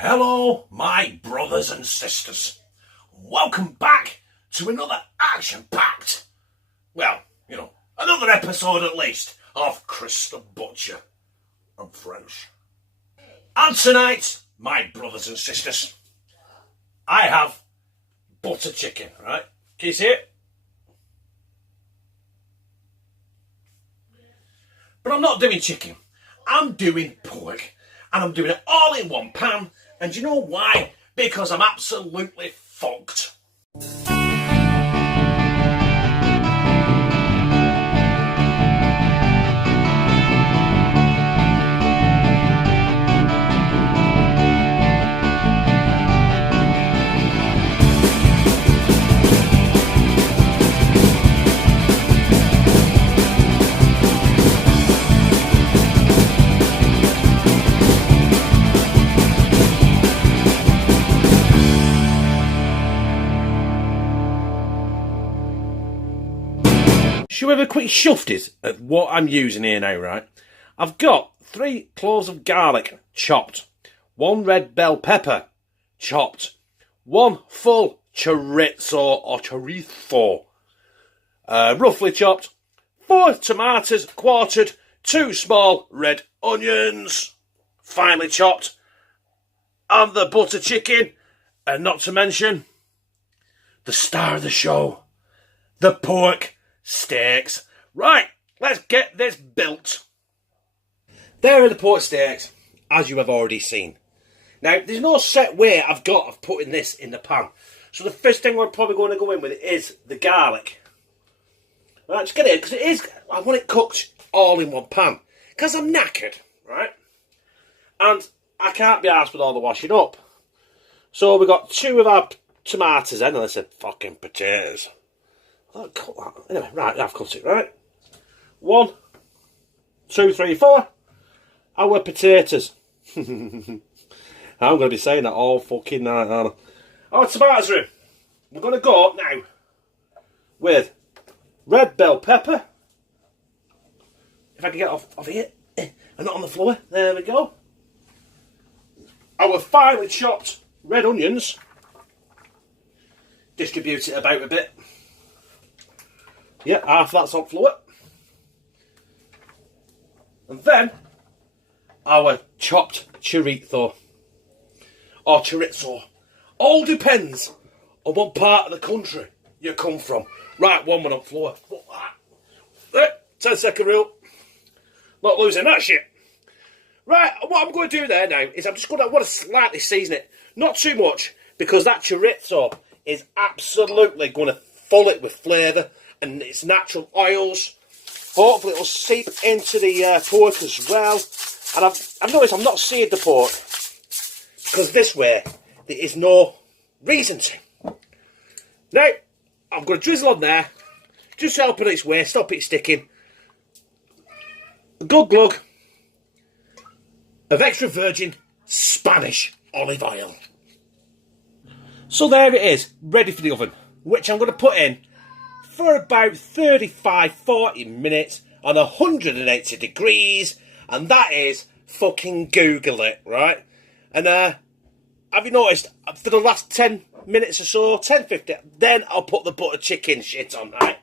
Hello, my brothers and sisters. Welcome back to another action-packed, another episode at least of Chris the Butcher and Friends. And tonight, my brothers and sisters, I have butter chicken, right? Can you see it? But I'm not doing chicken. I'm doing pork. And I'm doing it all in one pan. And you know why? Because I'm absolutely fucked. Should we have a quick shufties at what I'm using here now, right? I've got 3 cloves of garlic, chopped. 1 red bell pepper, chopped. 1 full chorizo or chorizo, roughly chopped. 4 tomatoes, quartered. 2 small red onions, finely chopped. And the butter chicken, and not to mention the star of the show, the pork steaks. Right, let's get this built. There are the pork steaks, as you have already seen. Now, there's no set way I've got of putting this in the pan. So the first thing we're probably going to go in with is the garlic. Right, just get it, because I want it cooked all in one pan. Because I'm knackered, right? And I can't be arsed with all the washing up. So we've got 2 of our tomatoes in, and I said fucking potatoes. I'll cut that. Anyway, right, I've cut it, right? 1, 2, 3, 4. Our potatoes. I'm going to be saying that all fucking night, aren't I? Our tomatoes are in. We're going to go now with red bell pepper. If I can get off here and not on the floor. There we go. Our finely chopped red onions. Distribute it about a bit. Yeah, half that's on floor. And then our chopped chorizo or chorizo. All depends on what part of the country you come from. Right, 1 minute on floor. 10-second rule. Not losing that shit. Right, what I'm going to do there now is I want to slightly season it. Not too much, because that chorizo is absolutely going to fill it with flavour and its natural oils. Hopefully it'll seep into the pork as well. And I've noticed I'm not seared the pork, because this way there is no reason to. Now, I'm going to drizzle on there, just help it its way, stop it sticking. A good glug of extra virgin Spanish olive oil. So there it is, ready for the oven, which I'm going to put in for about 35-40 minutes on 180 degrees, and that is fucking Google it, right? And have you noticed, for the last 10 minutes or so, 10-15, then I'll put the butter chicken shit on, right?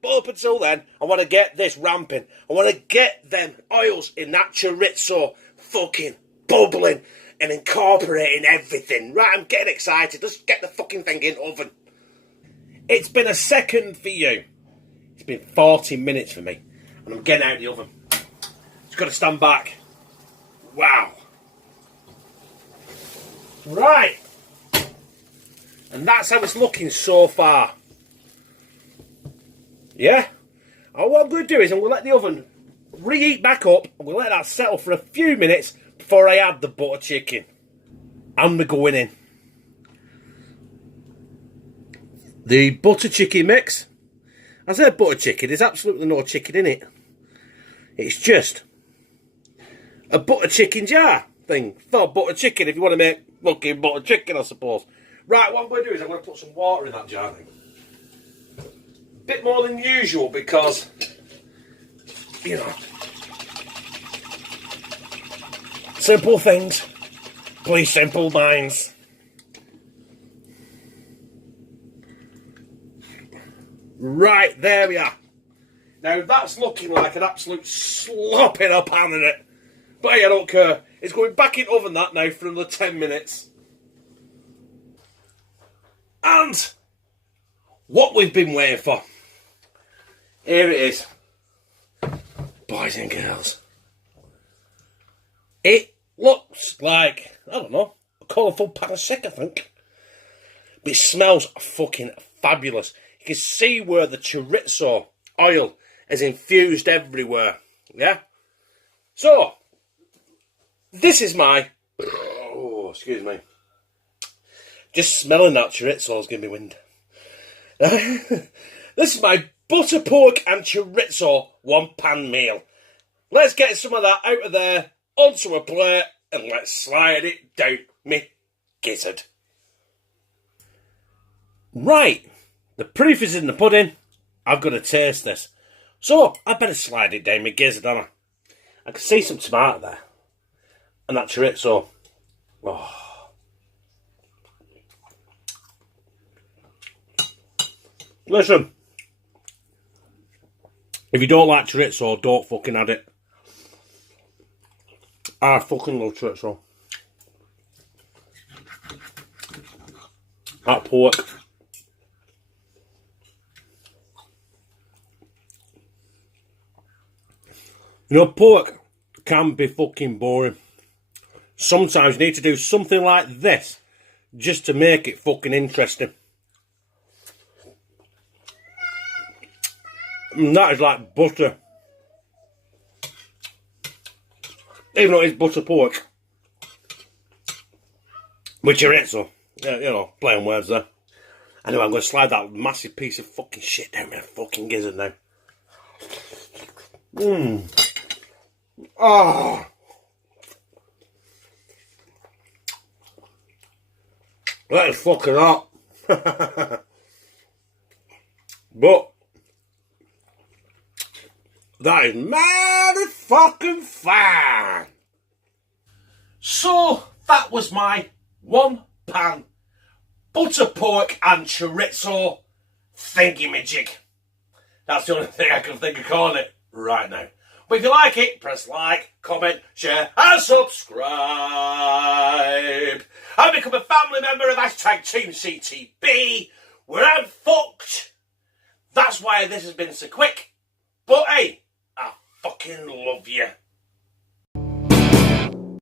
But up until then, I want to get this ramping. I want to get them oils in that chorizo fucking bubbling and incorporating everything. Right, I'm getting excited. Let's get the fucking thing in oven. It's been a second for you. It's been 40 minutes for me. And I'm getting out of the oven. Just got to stand back. Wow. Right. And that's how it's looking so far. Yeah? And what I'm going to do is I'm going to let the oven reheat back up. I'm going to let that settle for a few minutes before I add the butter chicken. And we're going in. The butter chicken mix. I said butter chicken, there's absolutely no chicken in it. It's just a butter chicken jar thing. For butter chicken, if you want to make fucking butter chicken, I suppose. Right, what I'm going to do is I'm going to put some water in that jar thing. A bit more than usual because, you know, simple things Please, simple minds. Right, there we are. Now that's looking like an absolute slopping up pan in it. But hey, I don't care. It's going back in the oven that now for another 10 minutes. And what we've been waiting for. Here it is. Boys and girls. It looks like, I don't know, a colourful pan of sick, I think. But it smells fucking fabulous. You can see where the chorizo oil is infused everywhere. Yeah? So, this is my... Oh, excuse me. Just smelling that chorizo is giving me wind. This is my butter pork and chorizo one-pan meal. Let's get some of that out of there, onto a plate, and let's slide it down me gizzard. Right, the proof is in the pudding. I've got to taste this. So, I better slide it down my gizzard, don't I? I can see some tomato there. And that chorizo. Oh. Listen. If you don't like chorizo, don't fucking add it. I fucking love chorizo. That pork. You know, pork can be fucking boring. Sometimes you need to do something like this just to make it fucking interesting. And that is like butter. Even though it's butter pork. With chorizo. Yeah, you know, playing words there. Anyway, I'm going to slide that massive piece of fucking shit down my fucking gizzard now. Oh. That is fucking hot. But that is motherfucking fine. So that was my one-pan butter pork and chorizo thingy-majig. That's the only thing I can think of calling it right now. But if you like it, press like, comment, share and subscribe. And become a family member of #TeamCTB, where I'm fucked. That's why this has been so quick. But hey, I fucking love you.